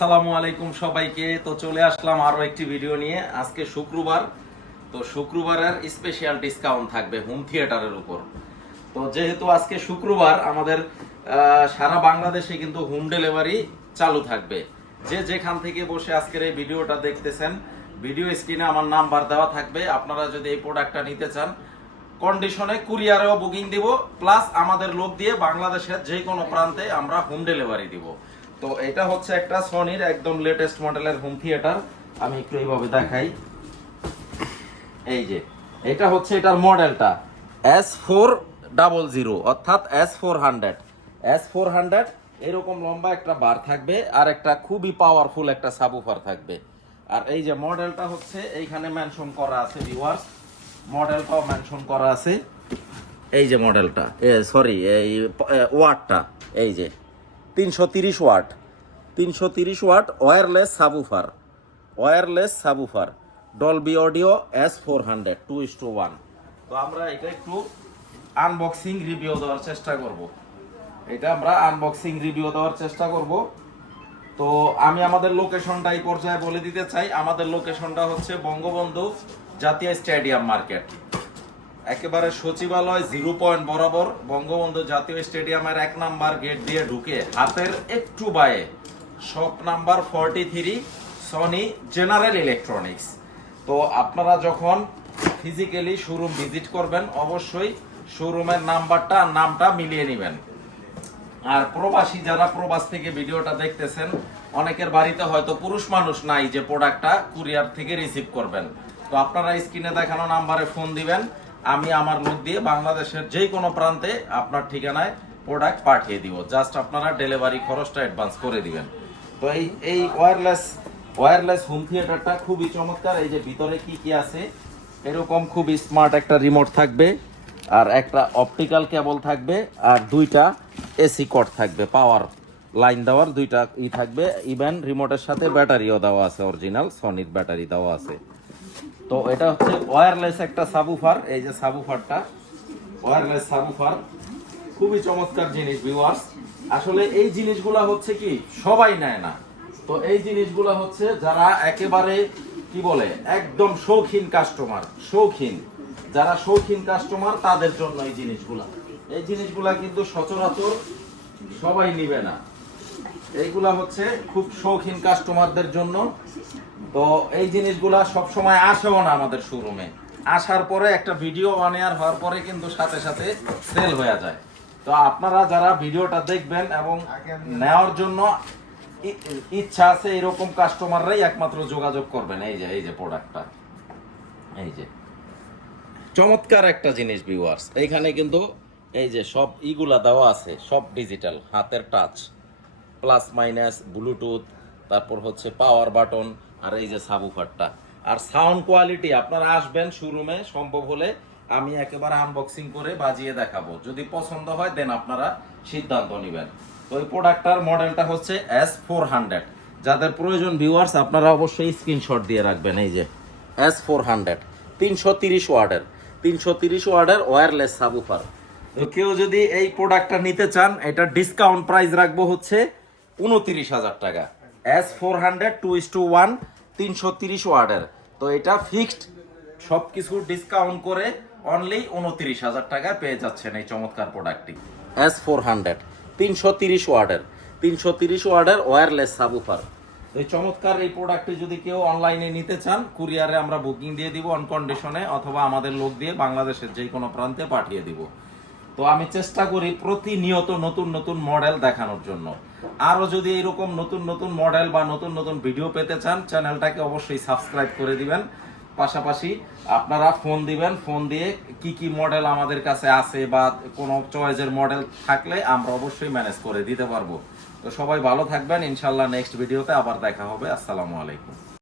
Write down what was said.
আসসালামু আলাইকুম সবাইকে। তো চলে আসলাম আরো একটি ভিডিও নিয়ে। আজকে শুক্রবার, তো শুক্রবারের স্পেশাল ডিসকাউন্ট থাকবে হোম থিয়েটারের উপর। তো যেহেতু আজকে শুক্রবার, আমাদের সারা বাংলাদেশে কিন্তু হোম ডেলিভারি চালু থাকবে। যে যেখান থেকে বসে আজকের এই ভিডিওটা দেখতেছেন, ভিডিও স্ক্রিনে আমার নাম্বার দেওয়া থাকবে। আপনারা যদি এই প্রোডাক্টটা নিতে চান, কন্ডিশনে কুরিয়ারেও বুকিং দিব, প্লাস আমাদের লোক দিয়ে বাংলাদেশের যে কোনো প্রান্তে আমরা হোম ডেলিভারি দিব। তো এটা হচ্ছে একটা সনির একদম লেটেস্ট মডেলের হোম থিয়েটার। আমি একটু এইভাবে দেখাই। এই যে এটা হচ্ছে এটার মডেলটা S400, অর্থাৎ S400 এরকম লম্বা একটা বার থাকবে, আর একটা খুবই পাওয়ারফুল একটা সাবউফার থাকবে। আর এই যে মডেলটা হচ্ছে এইখানে মেনশন করা আছে ভিউয়ার্স, মডেলটাও মেনশন করা আছে। এই যে মডেলটা, সরি, এই ওয়াটটা, এই যে 330 watt, 330 watt wireless subwoofer Dolby audio S400 2:1। তো আমরা এটা একটু আনবক্সিং রিভিউ দেওয়ার চেষ্টা করব। তো আমি আমাদের লোকেশনটা এই পর্যায়ে বলে দিতে চাই। আমাদের লোকেশনটা হচ্ছে বঙ্গবন্ধু জাতীয় স্টেডিয়াম মার্কেট, একেবারে সচিবালয় 0 পয়েন্ট বরাবর বঙ্গবন্ধু জাতীয় স্টেডিয়ামের 1 নাম্বার গেট দিয়ে ঢুকে হাতের একটু বায়ে shop number 43, Sony general electronics. তো আপনারা যখন ফিজিক্যালি শোরুম ভিজিট করবেন, অবশ্যই শোরুমের নামটা মিলিয়ে নেবেন। আর প্রবাসী যারা প্রবাস থেকে ভিডিওটা দেখতেছেন, অনেকের বাড়িতে হয়তো পুরুষ মানুষ নাই যে প্রোডাক্টটা কুরিয়ার থেকে রিসিভ করবেন। তো আপনারা স্ক্রিনে দেখানো নাম্বারে ফোন দিবেন, আমি আমার লোক দিয়ে বাংলাদেশের যে কোনো প্রান্তে আপনার ঠিকানায় প্রোডাক্ট পাঠিয়ে দিব। জাস্ট আপনারা ডেলিভারি খরচটা অ্যাডভান্স করে দিবেন। তো এই ওয়্যারলেস হোম থিয়েটারটা খুবই চমৎকার। এই যে ভিতরে কি কি আছে, এরকম খুবই স্মার্ট একটা রিমোট থাকবে, আর একটা অপটিক্যাল কেবল থাকবে, আর দুইটা এসি কর্ড থাকবে, পাওয়ার লাইন দেওয়ার দুইটা থাকবে। ইভেন রিমোটের সাথে ব্যাটারিও দেওয়া আছে, অরিজিনাল সনির ব্যাটারি দেওয়া আছে। তো এটা হচ্ছে ওয়্যারলেস একটা সাবউফার। এই যে সাবউফারটা, ওয়্যারলেস সাবউফার, খুবই চমৎকার জিনিস ভিউয়ার্স। আসলে এই জিনিসগুলা হচ্ছে কি সবাই নেয় না। তো এই জিনিসগুলা হচ্ছে যারা একেবারে কি বলে একদম শৌখিন কাস্টমার, তাদের জন্য এই জিনিসগুলা কিন্তু সচরাচর সবাই নিবে না। এইগুলা হচ্ছে খুব শৌখিন কাস্টমারদের জন্য। তো এই জিনিসগুলা সব সময় আসেও না আমাদের শোরুমে, আসার পরে একটা ভিডিও বানিয়ার হওয়ার পরে কিন্তু সাথে সাথে সেল হয়ে যায়। তো আপনারা যারা ভিডিওটা দেখবেন এবং নেওয়ার জন্য ইচ্ছা আছে, এরকম কাস্টমাররাই একমাত্র যোগাযোগ করবেন। এই যে প্রোডাক্টটা, এই যে চমৎকার একটা জিনিস ভিউয়ার্স। এইখানে কিন্তু এই যে সব ইগুলা দেওয়া আছে, সব ডিজিটাল, হাতের টাচ, প্লাস মাইনাস, ব্লুটুথ, তারপর হচ্ছে পাওয়ার বাটন, আর এই যে সাবউফারটা। আর সাউন্ড কোয়ালিটি, আপনারা আসবেন শোরুমে, সম্ভব হলে আমি একেবারে আনবক্সিং করে বাজিয়ে দেখাবো। যদি পছন্দ হয় দেন আপনারা সিদ্ধান্ত নেবেন। তো এই প্রোডাক্টটার মডেলটা হচ্ছে S400। যাদের প্রয়োজন ভিউয়ার্স, আপনারা অবশ্যই স্ক্রিনশট দিয়ে রাখবেন। এই যে S400 330 ওয়াটের ওয়্যারলেস সাবউফার। তো কেউ যদি এই প্রোডাক্টটা নিতে চান, এটা ডিসকাউন্ট প্রাইস রাখবো হচ্ছে 29,000 টাকা। S400 2:1 330 ওয়াটের। তো এটা ফিক্সড সবকিছু ডিসকাউন্ট করে অনলি 29,000 টাকায় পেয়ে যাচ্ছেন এই চমৎকার প্রোডাক্টটি। S400 330 ওয়াটের ওয়্যারলেস সাবউফার। এই চমৎকার এই প্রোডাক্টটি যদি কেউ অনলাইনে নিতে চান, কুরিয়ারে আমরা বুকিং দিয়ে দিব অন কন্ডিশনে, অথবা আমাদের লোক দিয়ে বাংলাদেশের যে কোনো প্রান্তে পাঠিয়ে দিব। তো আমি চেষ্টা করি প্রতিনিয়ত নতুন নতুন মডেল দেখানোর জন্য। আরও যদি এরকম নতুন নতুন মডেল বা নতুন নতুন ভিডিও পেতে চান, চ্যানেলটাকে অবশ্যই সাবস্ক্রাইব করে দিবেন। পাশাপাশি আপনারা ফোন দিবেন, ফোন দিয়ে কি কি মডেল আমাদের কাছে আছে বা কোনো চয়েসের মডেল থাকলে আমরা অবশ্যই ম্যানেজ করে দিতে পারবো। তো সবাই ভালো থাকবেন, ইনশাল্লাহ নেক্সট ভিডিওতে আবার দেখা হবে। আসসালামু আলাইকুম।